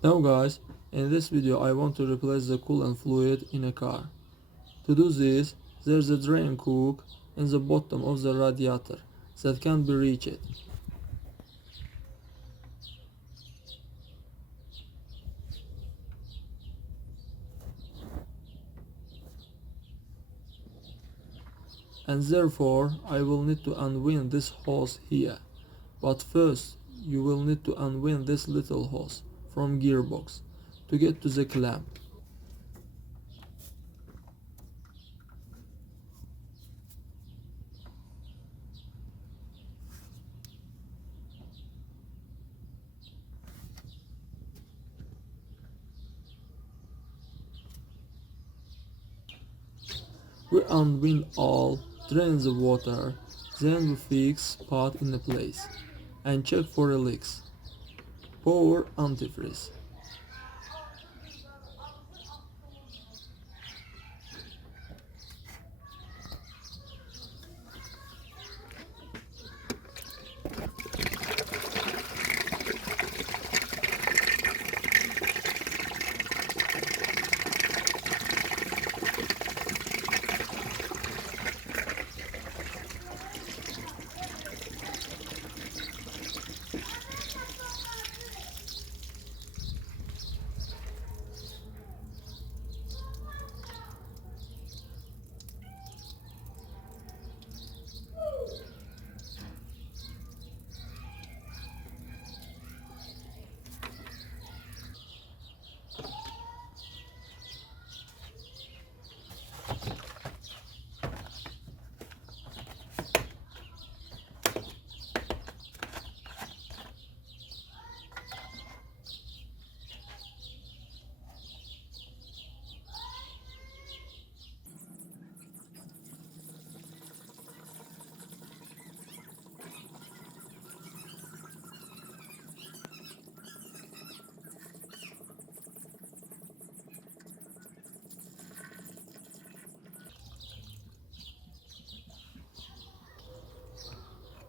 Now guys, in this video I want to replace the coolant fluid in a car. To do this, there's a drain cook in the bottom of the radiator that can be reached. And therefore I will need to unwind this hose here. But first you will need to unwind this little hose from gearbox to get to the clamp. We unwind all, drain the water, then we fix pot in place and check for leaks. Pour antifreeze.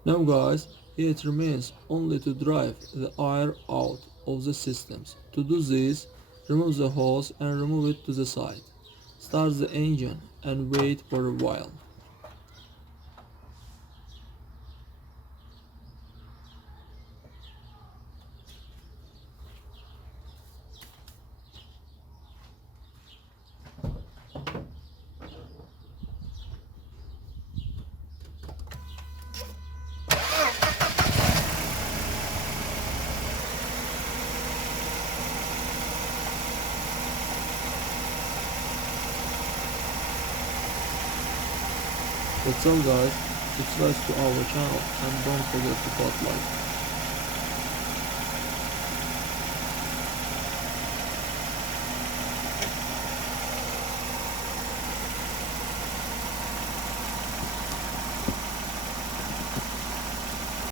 Now guys, it remains only to drive the air out of the systems. To do this, remove the hose and remove it to the side. Start the engine and wait for a while. That's all guys, subscribe to our channel and don't forget to put like.